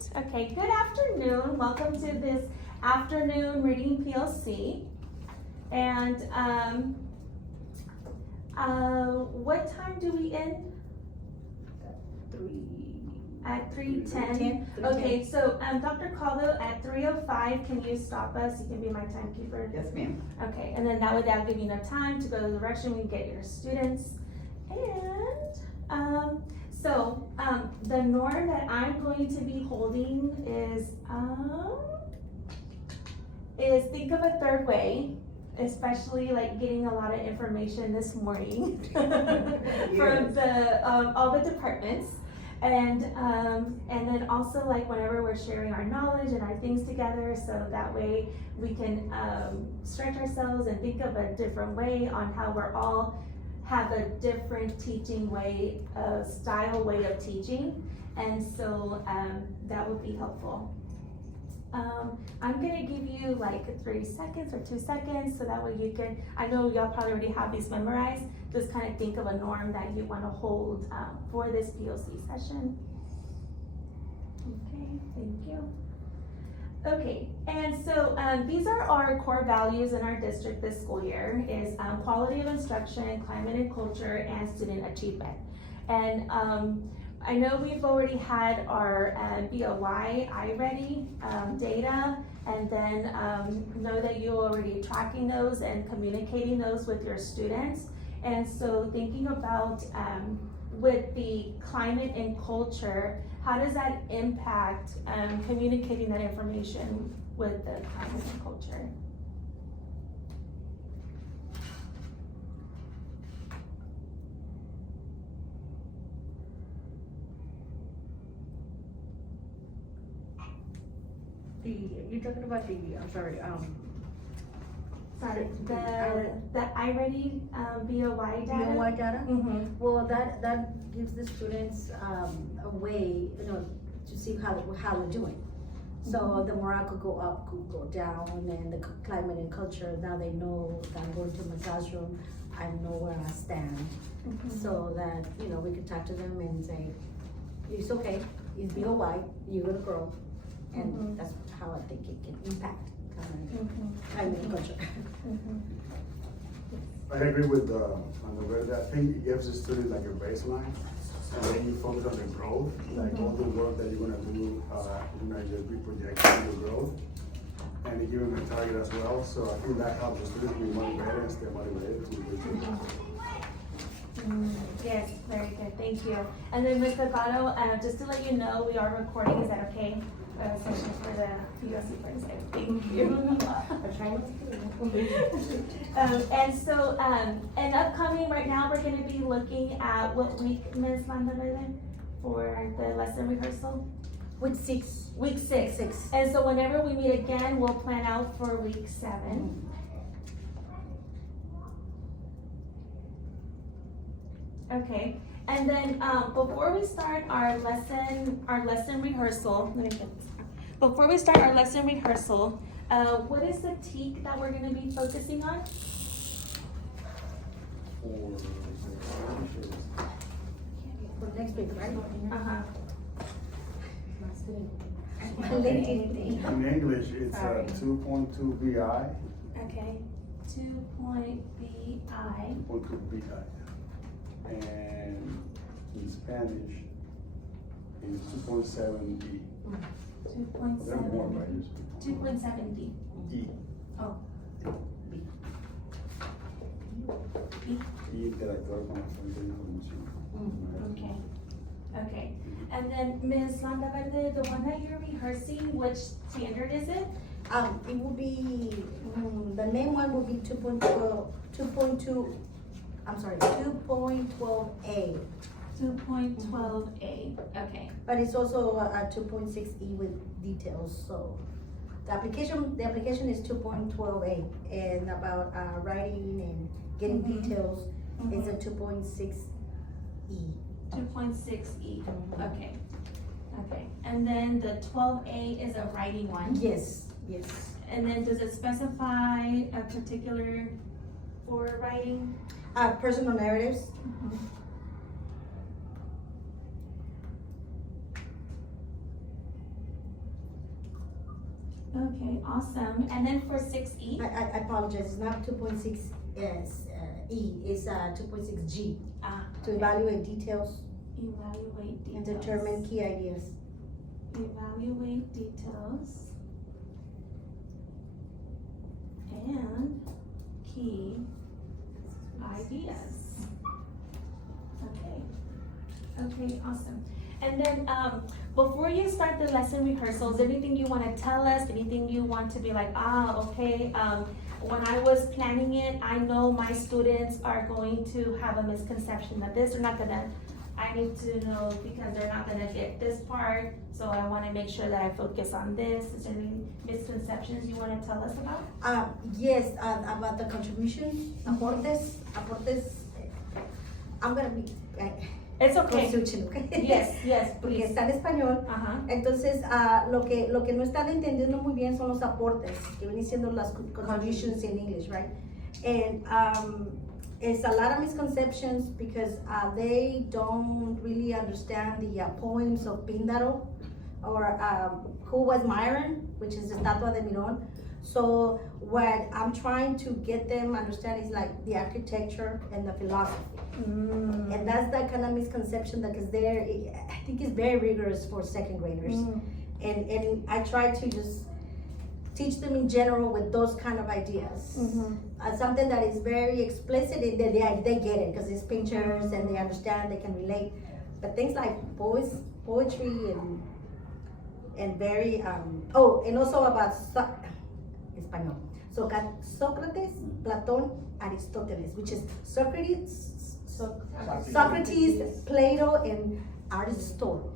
Great. Okay, good afternoon. Welcome to this afternoon reading PLC. And what time do we end? At 3:10. Okay, so Dr. Caldo, at 3:05, can you stop us? You can be my timekeeper. Yes, ma'am. Okay, and then that would give you enough time to go to the direction we can get your students. And the norm that I'm going to be holding is think of a third way, especially like getting a lot of information this morning from all the departments. And then also like whenever we're sharing our knowledge and our things together, so that way we can stretch ourselves and think of a different way on how we're all have a different teaching way, way of teaching. And so that would be helpful. I'm gonna give you like 3 seconds or 2 seconds so that way you can, I know y'all probably already have these memorized, just kind of think of a norm that you want to hold for this PLC session. Okay, thank you. Okay, and so these are our core values in our district this school year is quality of instruction, climate and culture, and student achievement. And I know we've already had our BOY iReady data, and then know that you're already tracking those and communicating those with your students. And so thinking about with the climate and culture, how does that impact communicating that information with the climate and culture? You're talking about I'm sorry, Sorry, the iReady BOY data? BOY data? Mm-hmm. Well, that gives the students a way, to see how they're doing. So the morale could go up, could go down, and the climate and culture, now they know that I'm going to my classroom, I know where I stand. So that, we could talk to them and say, it's okay, it's BOY, you're gonna grow. And that's how I think it can impact climate and culture. I agree with on the way that I think it gives the student like a baseline, and then you focus on the growth, like all the work that you're gonna do, just be projecting the growth, and you give them a target as well. So I think that helps the students be motivated and stay motivated to do it. Yes, very good, thank you. And then Ms. Delgado, just to let you know, we are recording, is that okay? Session for the PLC for today. Thank you. And so, and upcoming right now, we're going to be looking at what week, Ms. Landaverde, for the lesson rehearsal? Week 6. Week 6. And so whenever we meet again, we'll plan out for week 7. Okay. And then before we start our lesson rehearsal, before we start our lesson rehearsal, what is the TEAC that we're going to be focusing on? For next week, right? In English, it's 2.2 BI. Okay, 2.BI. 2.2 BI. And in Spanish, it's 2.7 E. 2.7. 2.7D. E. Oh. Y interactuar con la fuente de información. Okay. And then Ms. Landaverde, the one that you're rehearsing, which standard is it? It will be, the main one will be 2.12, I'm sorry, 2.12A. 2.12A, okay. But it's also a 2.6E with details, so. The application is 2.12A, and about writing and getting details is a 2.6E. 2.6E, okay. And then the 12A is a writing one? Yes. And then does it specify a particular for writing? Personal narratives. Okay, awesome. And then for 6E? I apologize, it's not 2.6 E, it's 2.6 G. To evaluate details Evaluate and details. determine key ideas. Evaluate details. And key ideas. Okay. Okay, awesome. And then, before you start the lesson rehearsals, anything you want to tell us, anything you want to be like, okay, when I was planning it, I know my students are going to have a misconception that this, they're not gonna, I need to know because they're not gonna get this part, so I want to make sure that I focus on this. Is there any misconceptions you want to tell us about? Yes, about the contribution, aportes, I'm gonna be, It's okay. switching, okay? Yes, Porque please. está en español. Uh-huh. Entonces, lo que no están entendiendo muy bien son los aportes, que vienen siendo las contributions in English, right? And it's a lot of misconceptions because they don't really understand the poems of Píndaro or who was Myron, which is the Estatua de Mirón. So what I'm trying to get them understand is like the architecture and the philosophy. And that's the kind of misconception that is there. I think it's very rigorous for second graders. And I try to just teach them in general with those kind of ideas. Something that is very explicit, and they get it because it's pictures and they understand, they can relate. But things like poetry and very, and also about Español. So got Socrates, Platón, Aristoteles, which is Socrates, Plato, and Aristotle.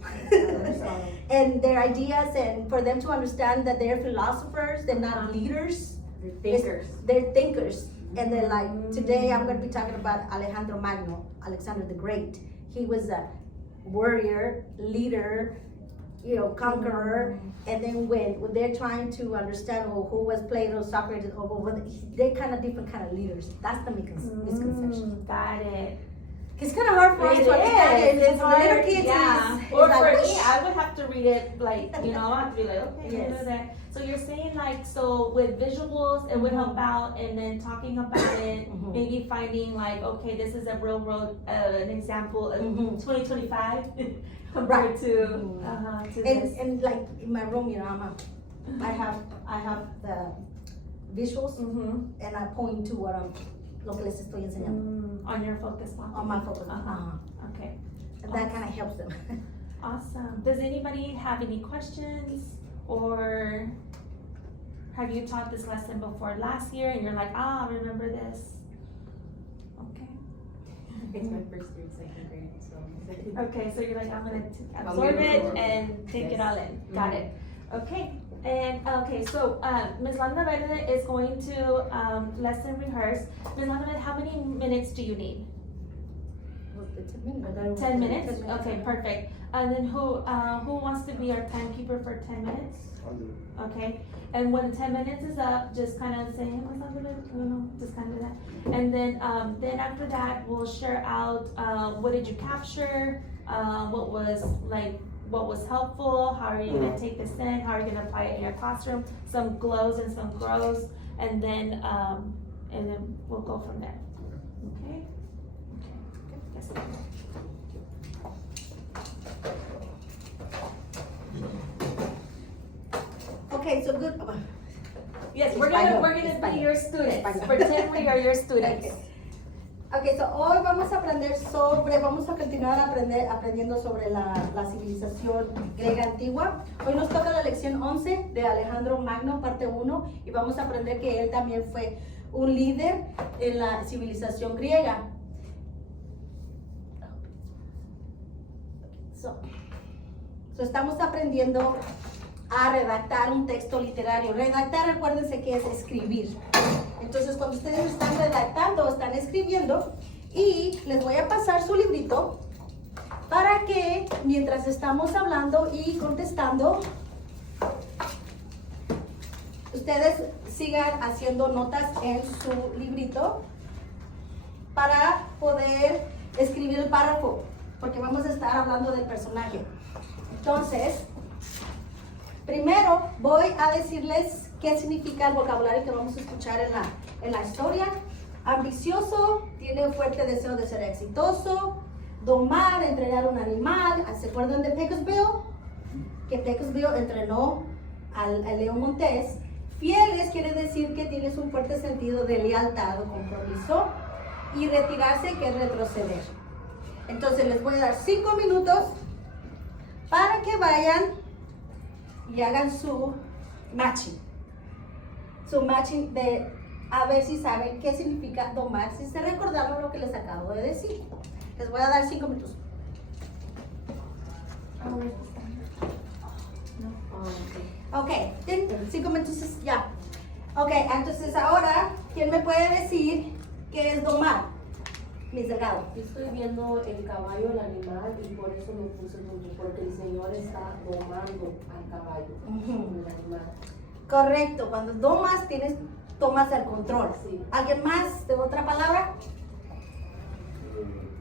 And their ideas, and for them to understand that they're philosophers, they're not leaders. They're thinkers. And they're like, today I'm going to be talking about Alejandro Magno, Alexander the Great. He was a warrior, leader, conqueror. And then when they're trying to understand who was Plato, Socrates, they're kind of different kind of leaders. That's the misconception. Got it. It's kind of hard for us to understand. It's hard, little kids. yeah. It's Or like, for me, I would have to read it like, I have to be like, okay, Yes. I know that. So you're saying like, so with visuals, it would help out, and then talking about it, maybe finding like, okay, this is a real world, an example of 2025 compared to this. And like in my room, I have the visuals, and I point to lo que les estoy enseñando. On your focus block. On my focus. Okay. And that kind of helps them. Awesome. Does anybody have any questions, or have you taught this lesson before last year and you're like, I remember this? Okay. It's my first year in second grade, so. Okay, so you're like, I'm gonna absorb it and take it all in. Got it. Okay. And okay, so Ms. Landa Verde is going to lesson rehearse. Ms. Landa Verde, how many minutes do you need? 10 minutes? Okay, perfect. And then who wants to be our timekeeper for 10 minutes? I'll do it. Okay, and when 10 minutes is up, just kind of say, hey, Ms. Landa Verde, just kind of do that. And then after that, we'll share out what did you capture, what was helpful, how are you gonna take this in, how are you gonna apply it in your classroom, some glows and some grows, and then we'll go from there. Okay? Yes. Okay, so good. Yes, we're gonna be your students. Pretend we are your students. Okay, so hoy vamos a continuar aprendiendo sobre la civilización griega antigua. Hoy nos toca la lección 11 de Alejandro Magno, parte 1, y vamos a aprender que él también fue un líder en la civilización griega. So estamos aprendiendo a redactar un texto literario. Redactar, acuérdense que es escribir. Entonces, cuando ustedes están redactando, están escribiendo, y les voy a pasar su librito para que mientras estamos hablando y contestando, ustedes sigan haciendo notas en su librito para poder escribir el párrafo, porque vamos a estar hablando del personaje. Entonces, primero voy a decirles qué significa el vocabulario que vamos a escuchar en la historia. Ambicioso, tiene un fuerte deseo de ser exitoso. Domar, entrenar un animal. ¿Se acuerdan de Pecosville? Que Pecosville entrenó al león montés. Fieles quiere decir que tienes un fuerte sentido de lealtad o compromiso. Y retirarse, que es retroceder. Entonces les voy a dar 5 minutos para que vayan y hagan su matching. Su matching de a ver si saben qué significa domar, si se recordaron lo que les acabo de decir. Les voy a dar 5 minutos. Ok, 5 minutos ya. Ok, entonces ahora, ¿quién me puede decir qué es domar? Mis delgados. Yo estoy viendo el caballo, el animal, y por eso me puse mucho, porque el Señor está domando al caballo, el animal. Correcto, cuando domas tomas el control. Sí. ¿Alguien más de otra palabra?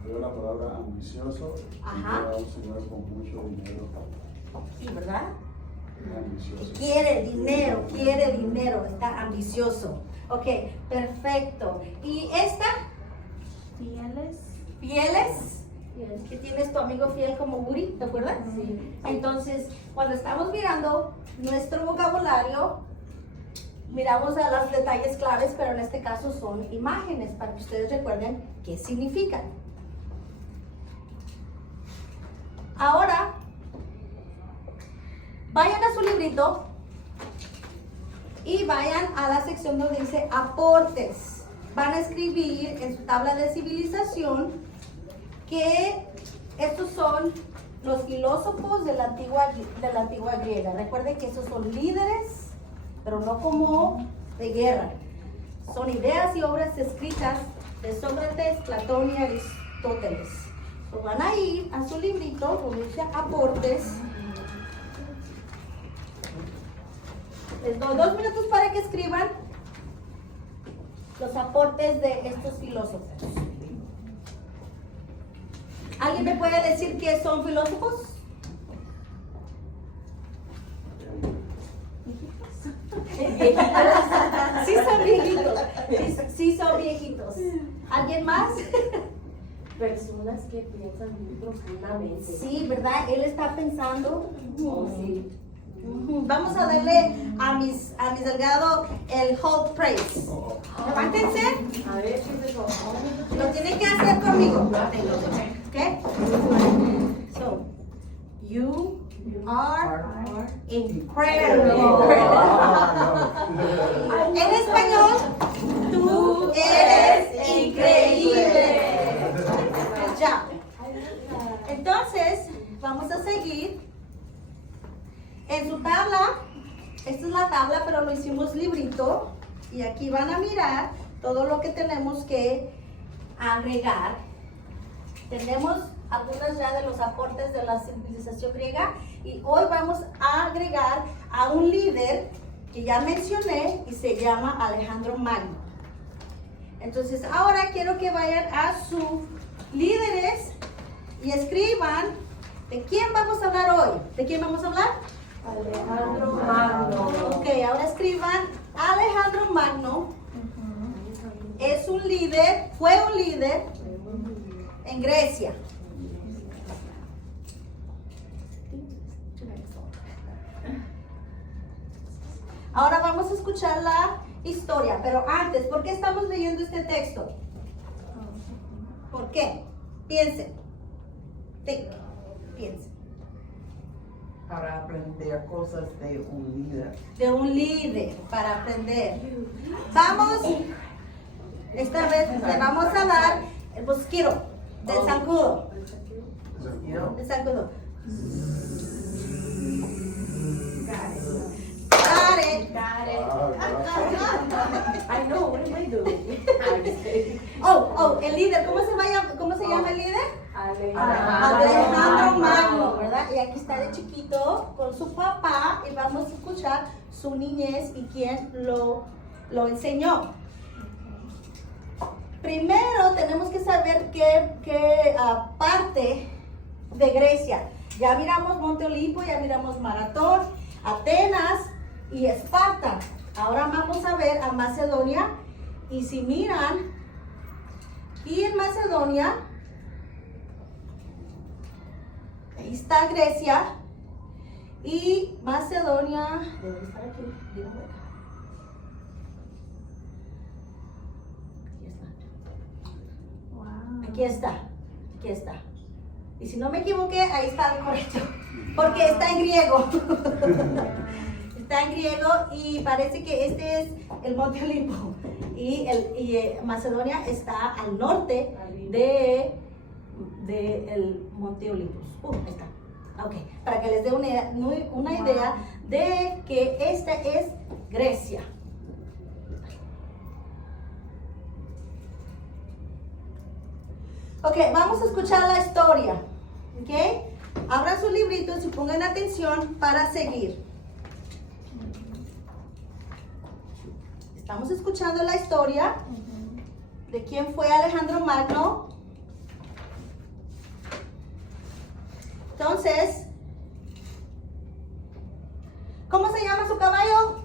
Veo la palabra ambicioso. Ajá. Y veo a un señor con mucho dinero. Sí, ¿verdad? Ambicioso. Quiere dinero, está ambicioso. Ok, perfecto. ¿Y esta? Fieles. Fieles. Que tienes tu amigo fiel como Uri, ¿te acuerdas? Sí. Entonces, cuando estamos mirando nuestro vocabulario, miramos a los detalles claves, pero en este caso son imágenes para que ustedes recuerden qué significan. Ahora, vayan a su librito y vayan a la sección donde dice aportes. Van a escribir en su tabla de civilización que estos son los filósofos de la antigua griega. Recuerden que estos son líderes, pero no como de guerra. Son ideas y obras escritas de Sócrates, Platón y Aristóteles. So, van a ir a su librito donde dice aportes. Les doy 2 minutos para que escriban los aportes de estos filósofos. ¿Alguien me puede decir qué son filósofos? Sí son viejitos. Sí son viejitos. ¿Alguien más? Personas que piensan muy profundamente. Sí, ¿verdad? Él está pensando. Oh, sí. Vamos a darle a mis delgados el hold praise. Levántense. A ver, ¿qué es eso? Lo tienen que hacer conmigo. ¿Ok? So, you are incredible. En español, tú eres increíble. Ya. Entonces, vamos a seguir. En su tabla, esta es la tabla, pero lo hicimos librito. Y aquí van a mirar todo lo que tenemos que agregar. Tenemos algunas ya de los aportes de la civilización griega. Y hoy vamos a agregar a un líder que ya mencioné y se llama Alejandro Magno. Entonces ahora quiero que vayan a sus líderes y escriban de quién vamos a hablar hoy. ¿De quién vamos a hablar? Alejandro Magno. Ok, ahora escriban Alejandro Magno. Es un líder, fue un líder en Grecia. Ahora vamos a escuchar la historia, pero antes, ¿por qué estamos leyendo este texto? ¿Por qué? Piensen. Piensen. Para aprender cosas de un líder. De un líder, para aprender. Vamos, esta vez le vamos a dar el bosquero del zancudo. El zancudo. Got it. I know, what am I doing? El líder, ¿cómo se llama el líder? Alejandro Alejandro Magno, ¿verdad? Y aquí está de chiquito con su papá y vamos a escuchar su niñez y quién lo enseñó. Primero tenemos que saber qué parte de Grecia. Ya miramos Monte Olimpo, ya miramos Maratón, Atenas, y Esparta. Ahora vamos a ver a Macedonia. Y si miran, y en Macedonia, ahí está Grecia. Y Macedonia, debe estar aquí, dígame acá. Aquí está. Aquí está. Y si no me equivoqué, ahí está el correcto. Porque está en griego. Está en griego y parece que este es el Monte Olimpo. Y Macedonia está al norte de el Monte Olympus. Ahí está. Ok, para que les dé una idea de que esta es Grecia. Ok, vamos a escuchar la historia. Ok, abran sus libritos y pongan atención para seguir. Estamos escuchando la historia de quién fue Alejandro Magno. Entonces, ¿cómo se llama su caballo?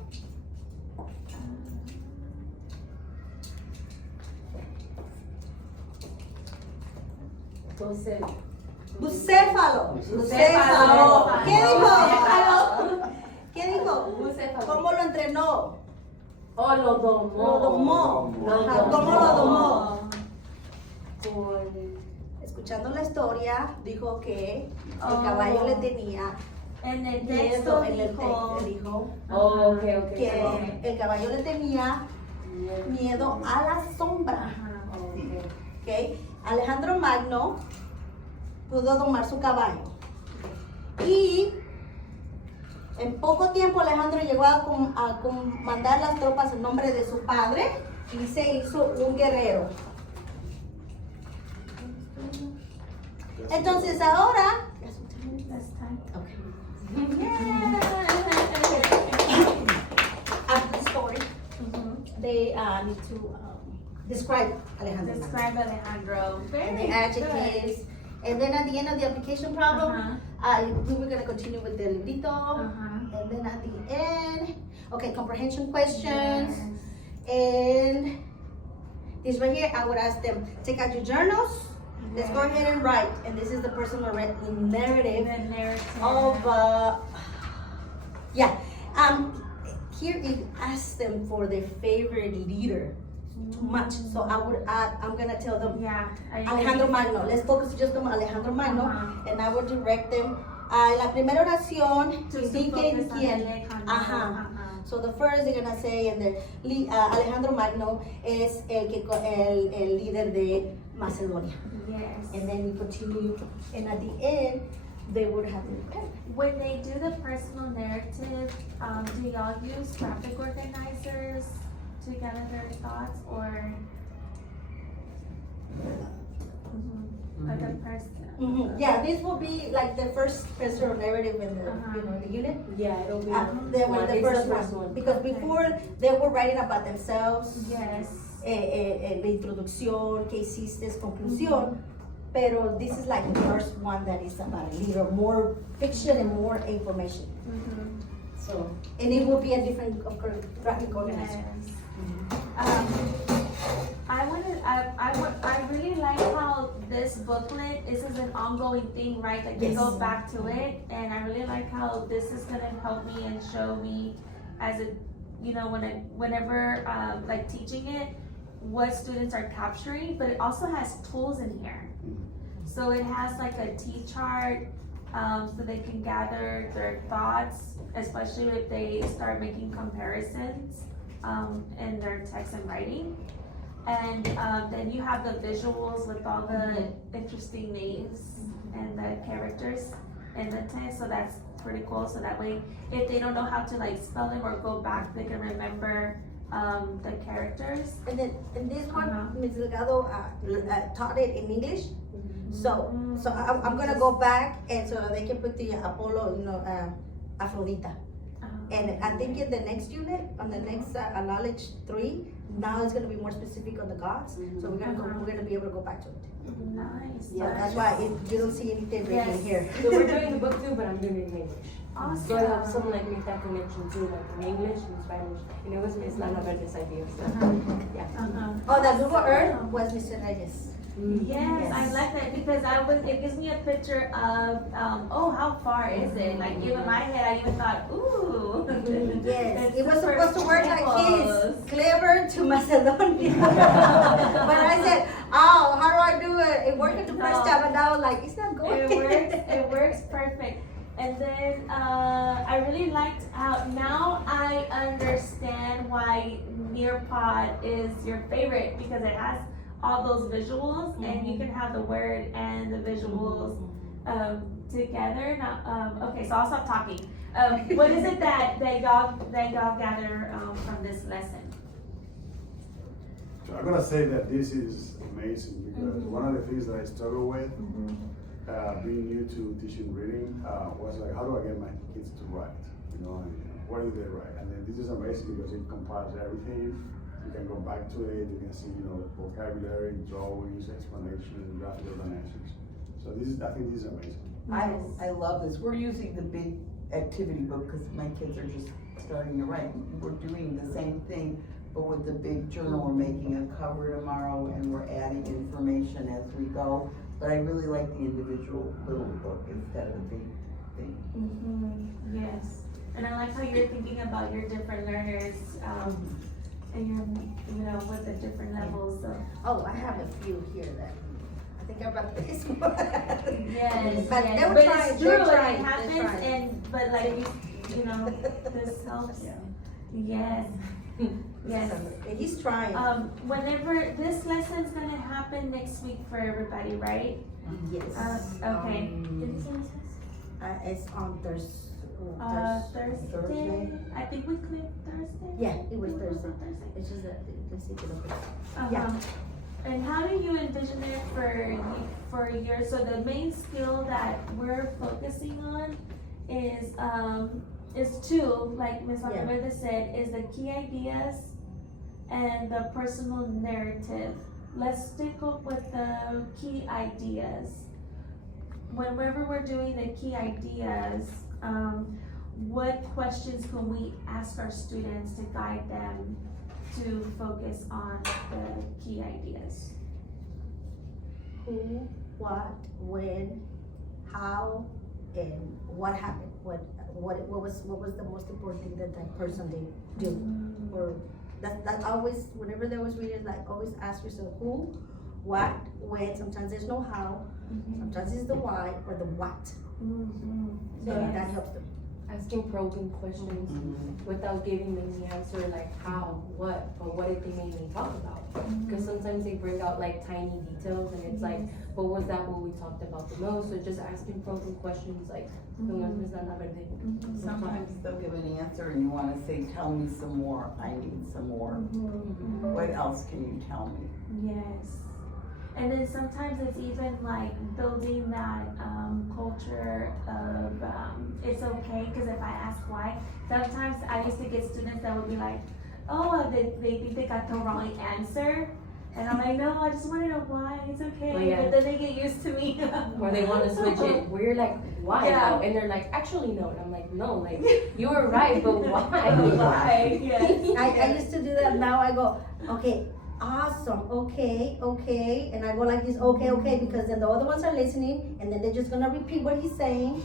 Bucéfalo. Bucéfalo. ¿Qué dijo? ¿Qué dijo? Bucéfalo. ¿Cómo lo entrenó? Oh, lo domó. Lo domó. Lo Ajá, ¿cómo lo domó? Con- Escuchando la historia, dijo que el Oh. caballo le tenía En el miedo, texto en el dijo, texto dijo Oh, ok. que el caballo le tenía miedo a la sombra. ajá, ¿Ok? Alejandro Magno pudo domar su caballo. Y en poco tiempo Alejandro llegó a comandar las tropas en nombre de su padre y se hizo un guerrero. Entonces ahora... that's time. After the story, they need to describe Alejandro. Describe Alejandro. And Very the adjectives. And then at the end of the application problem, we were going to continue with the librito. And then at the end, okay, comprehension questions. And this right here, I would ask them, take out your journals. Let's go ahead and write. And this is the personal narrative The narrative. of, here it asks them for their favorite leader. Too much. So I would add, I'm going to tell them, Yeah. I agree. Alejandro Magno. Let's focus just on Alejandro Magno. And I would direct them a la primera oración, To indiquen focus on quién. Alejandro. Ajá. So the first they're gonna say, and Alejandro Magno es el líder de Macedonia. Yes. And then we continue, and at the end, they would have their pen. When they do the personal narrative, do y'all use graphic organizers to gather their thoughts, or like a person? Yeah, this will be like the first personal narrative in the the unit. Yeah, it'll be. They were the This is first one because before they were writing about themselves. Yes. La introducción, qué hiciste, conclusión. Pero this is like the first one that is about a leader, more fiction and more information. So, and it will be a different, of course, graphic organizer. Yes. I really like how this booklet, this is an ongoing thing, right? Like you Yes. go back to it, and I really like how this is gonna help me and show me as a, whenever like teaching it, what students are capturing, but it also has tools in here. So it has like a T-chart, so they can gather their thoughts, especially if they start making comparisons in their text and writing. And then you have the visuals with all the interesting names and the characters in the text, so that's pretty cool. So that way, if they don't know how to like spell them or go back, they can remember the characters. And then, and this one, Ms. Delgado taught it in English. So I'm gonna go back, and so they can put the Apollo, Aphrodita. And I think in the next unit, on the next knowledge 3, now it's gonna be more specific on the gods. So we're gonna be able to go back to it. Nice. Yeah, that's why you don't see anything written Yes. here. So we're doing the book too, but I'm doing it in English. Awesome. So I have some like make that connection too, like in English and Spanish. And it was Miss Lana Verde's idea. So yeah. Oh, that Google Earth was Mr. Reyes. Yes, Yes. I like that because it gives me a picture of, how far is it? Like, even in my head, I even thought, ooh. Yes, It's it was super supposed to work like close. this, clever to Macedonia. But I said, oh, how do I do it? It worked the first No. time, and I was like, it's not going. It works perfect. And then I really liked how now I understand why Nearpod is your favorite because it has all those visuals and you can have the word and the visuals together. Now, okay, so I'll stop talking. What is it that y'all gather from this lesson? So I'm gonna say that this is amazing because one of the things that I struggle with, being new to teaching reading, was like, how do I get my kids to write? You know, and what do they write? And then this is amazing because it compiles everything. You can go back to it. You can see, vocabulary, drawings, explanations, graphical dimensions. So I think this is amazing. I love this. We're using the big activity book because my kids are just starting to write. We're doing the same thing, but with the big journal. We're making a cover tomorrow and we're adding information as we go. But I really like the individual little book instead of the big thing. Yes, and I like how you're thinking about your different learners, and your, with the different levels. So Oh, I have a few here that I think I brought this one. yes, But yes. they were But trying, it's they're true, trying, it they're happens, trying. but like this helps. Yes, yes. He's trying. Whenever this lesson's gonna happen next week for everybody, right? Yes. Okay. It's on Thursday. Thursday. I think we clicked Thursday. Yeah, it was I think Thursday. on Thursday. It's just that, let's see if it opens. Yeah. And how do you envision it for your, so the main skill that we're focusing on is two, like Ms. Valverde said, is the key ideas and the personal narrative. Let's stick up with the key ideas. Whenever we're doing the key ideas, what questions can we ask our students to guide them to focus on the key ideas? Who, what, when, how, and what happened? What was the most important thing that that person did do? Or that always, whenever there was readers, like always ask yourself who, what, when. Sometimes there's no how. Sometimes it's the why or the what. So that helps them. Asking probing questions without giving them the answer like how, what, but what did they mainly talk about? Because sometimes they bring out like tiny details and it's like, but was that what we talked about the most? So just asking probing questions like, Sometimes they'll give an answer and you want to say, tell me some more. I need some more. What else can you tell me? Yes. And then sometimes it's even like building that culture of it's okay, because if I ask why, sometimes I used to get students that would be like, oh, they think they got the wrong answer. And I'm like, no, I just want to know why, it's okay. Oh, yeah. But then they get used to me. or they want to switch it. We're like, why? Yeah. now? And they're like, actually no. And I'm like, no, like you were right, but why? Why? Yes. I used to do that. Now I go, okay, awesome, okay, and I go like this, okay, because then the other ones are listening, and then they're just gonna repeat what he's saying,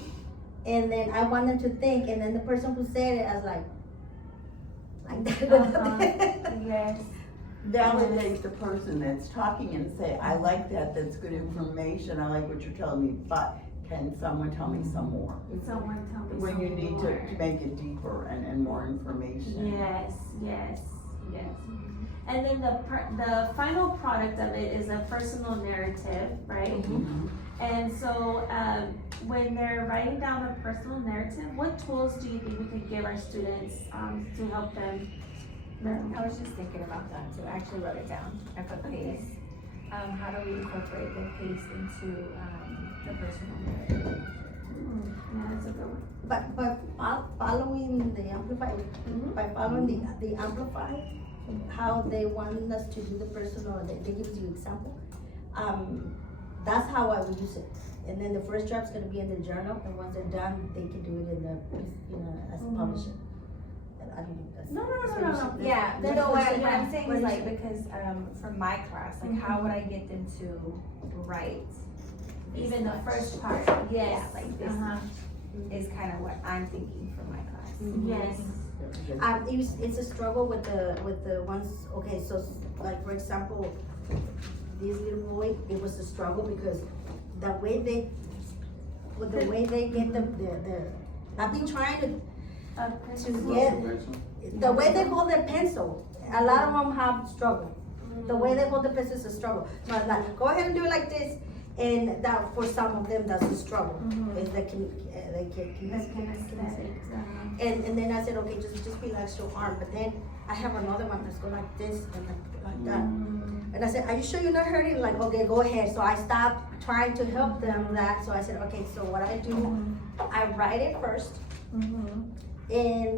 and then I want them to think, and then the person who said it, I was like that. Yes. Validate the person that's talking and say, I like that, that's good information, I like what you're telling me, but can someone tell me some more? Someone tell me When you some need more. to make it deeper and more information. Yes. And then the final product of it is a personal narrative, right? And so when they're writing down a personal narrative, what tools do you think we could give our students to help them learn? I was just thinking about that too. I actually wrote it down. I put pace. How do we incorporate the pace into the personal narrative? Yeah, that's a good one. But following the amplified, by following the amplified, how they want us to do the personal, they give you example. that's how I would use it. And then the first draft's gonna be in the journal, and once they're done, they can do it in the, as a publisher. And I don't know, that's. No, that's no, what no, you no, said. yeah, That's no, what what you said. I'm saying What is you like, said. because, from my class, like, how would I get them to write? Even the first part, Yeah, yes. like this Uh-huh. is kind of what I'm thinking for my class. Yes. It's a struggle with the ones, okay, so like, for example, this little boy, it was a struggle because the way they get the, I've been trying to get, the way they hold their pencil, a lot of them have struggle. The way they hold the pencil is a struggle. So I was like, go ahead and do it like this, and that, for some of them, that's a struggle. If they can and then I said, okay, just relax your arm. But then I have another one that's go like this and like that. And I said, are you sure you're not hurting? Like, okay, go ahead. So I stopped trying to help them that. So I said, okay, so what I do, I write it first. And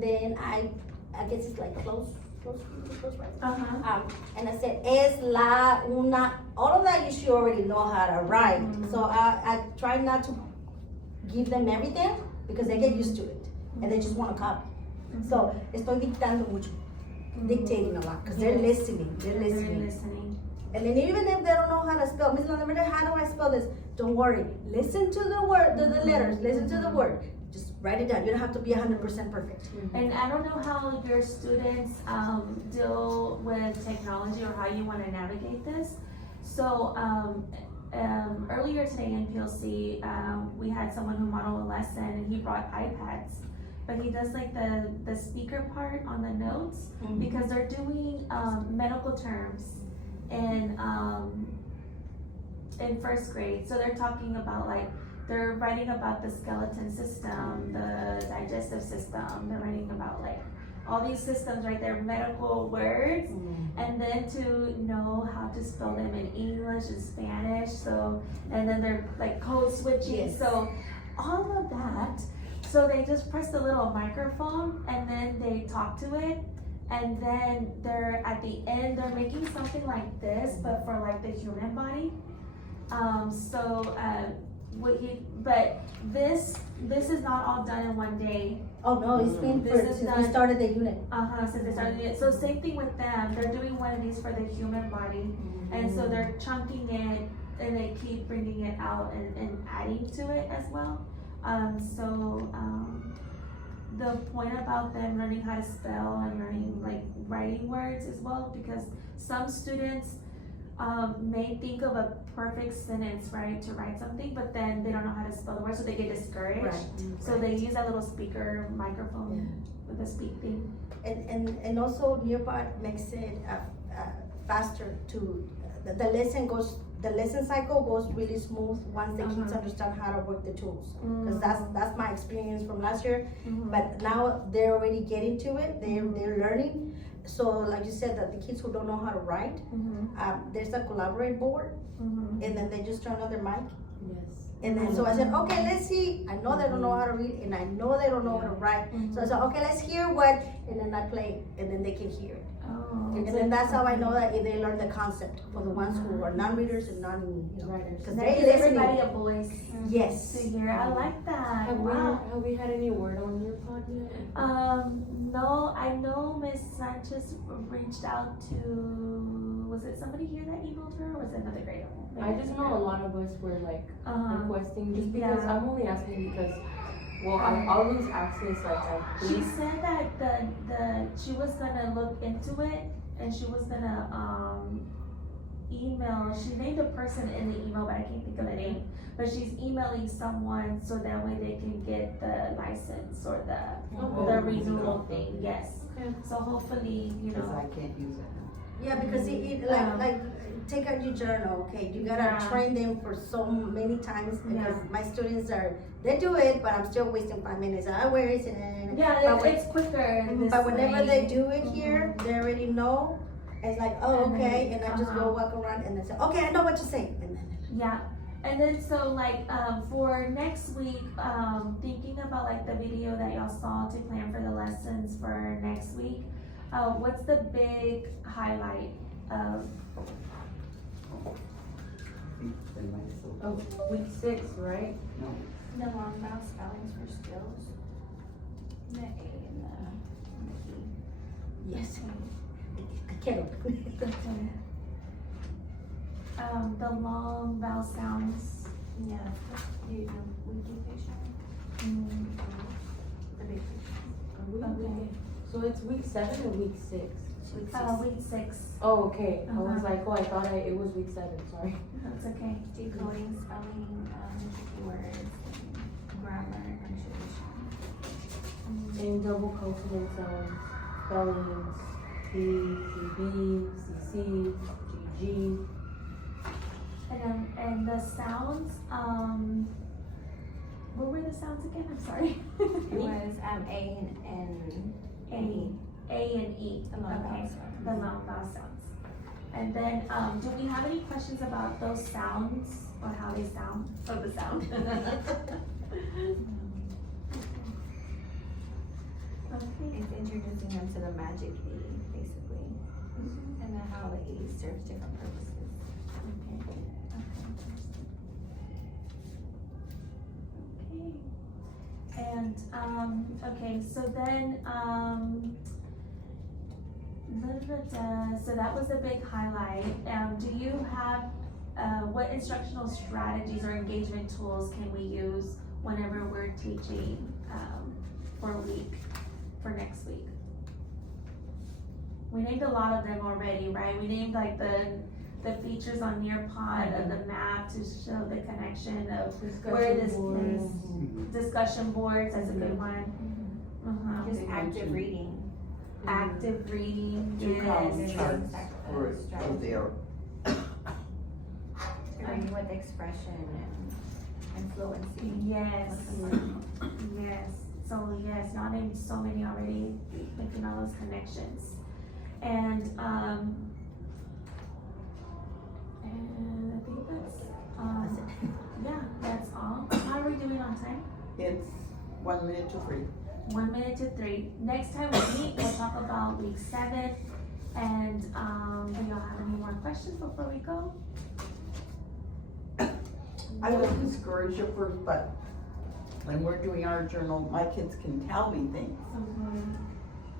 then I guess it's like close right. And I said, es, la, una, all of that you should already know how to write. So I try not to give them everything because they get used to it and they just want to copy. So estoy dictando mucho, dictating a lot because they're listening. And then even if they don't know how to spell, Miss Landemir, how do I spell this? Don't worry, listen to the word, the letters, listen to the word. Just write it down. You don't have to be 100% perfect. And I don't know how your students deal with technology or how you want to navigate this. So earlier today in PLC, we had someone who modeled a lesson and he brought iPads, but he does like the speaker part on the notes because they're doing medical terms in first grade. So they're talking about like, they're writing about the skeleton system, the digestive system. They're writing about like all these systems, right? They're medical words, and then to know how to spell them in English and Spanish. So, and then they're like code switching. Yes. So, all of that. So they just press the little microphone, and then they talk to it, and then they're at the end they're making something like this, but for like the human body. But this is not all done in one day. Oh no, it's been since we started the unit. Since they started it. So same thing with them. They're doing one of these for the human body, and so they're chunking it, and they keep bringing it out and adding to it as well. The point about them learning how to spell and learning like writing words as well, because some students may think of a perfect sentence, right, to write something, but then they don't know how to spell the word, so they get discouraged. Right. So they use that little speaker microphone with a speak thing. And also Nearby makes it faster to the lesson cycle goes really smooth once the kids understand how to work the tools. Because that's my experience from last year. But now they're already getting to it. They're learning. So like you said, that the kids who don't know how to write, there's a collaborate board, and then they just turn on their mic. Yes. And then so I said, okay, let's see. I know they don't know how to read, and I know they don't know how to write. So I said, okay, let's hear what, and then I play, and then they can hear it. And then that's how I know that if they learn the concept for the ones who are non-readers and non-writers. Because That they gives listening. everybody a voice Yes. to hear. I like that. Have Wow. we had any word on your pod yet? No, I know Miss Sanchez reached out to, was it somebody here that emailed her, or was it another grader? I just know a lot of us were like requesting, just because Yeah. I'm only asking because, well, I always ask this like She said that she was gonna look into it, and she was gonna email. She named a person in the email, but I can't think of the name. But she's emailing someone so that way they can get the license or the renewal thing. Yes. Okay. So hopefully, Because I can't use it. Yeah, because like take out your journal, okay? You gotta train them for so many times because my students they do it, but I'm still wasting 5 minutes. Where is it? Yeah, it's quicker. But whenever they do it here, they already know. It's like, oh, okay, and I just go walk around and then say, okay, I know what you're saying. And then, yeah. And then so like for next week, thinking about like the video that y'all saw to plan for the lessons for next week, what's the big highlight of in my soul. Oh, week 6, right? No, The long vowel spellings for skills. The A and the Yes. Quiero. The long vowel sounds. E. Yeah, you know, weekly patient. Mm, The big picture. okay. So it's week 7 or week 6? Week 6. Oh, okay. I was Uh-huh. like, oh, I thought it was week 7, sorry. That's okay. Decoding, spelling, tricky words, and grammar, and punctuation. And double consonant sounds, spellings, P, CB, CC, GG. And the sounds, what were the sounds again? I'm sorry. It was A and A and E. The long vowel Okay. sounds. The long vowel sounds. And then, do we have any questions about those sounds or how they sound? Or the sound? Okay. It's introducing them to the magic E, basically, and then how the E serves different purposes. Okay. And, okay, so then, so that was a big highlight. Do you have, what instructional strategies or engagement tools can we use whenever we're teaching, for a week, for next week? We named a lot of them already, right? We named like the features on Nearpod of the map to show the connection of where this is. Discussion boards, that's a good one. Uh-huh. Just active reading. Active reading, two column yes. charts for there. Reading with expression and fluency. Yes, yes. So yes, not named so many already, making all those connections. And I think that's, yeah, that's all. How are we doing on time? It's 1 minute to 3. 1 minute to 3. Next time we meet, we'll talk about week 7. And, do y'all have any more questions before we go? I was discouraged at first, but when we're doing our journal, my kids can tell me things.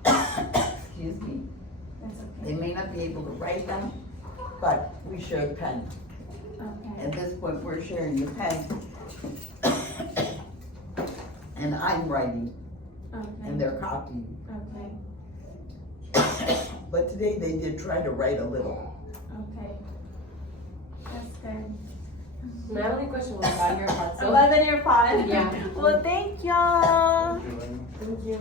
Excuse me. That's They okay. may not be able to write them, but we share a pen. Okay. At this point, we're sharing the pen. And I'm writing, and Okay. they're copying. Okay. But today they did try to write a little. Okay. That's good. My only question was about your part, so. 11 year pod. Yeah. Well, thank y'all. Thank you very much. Thank you.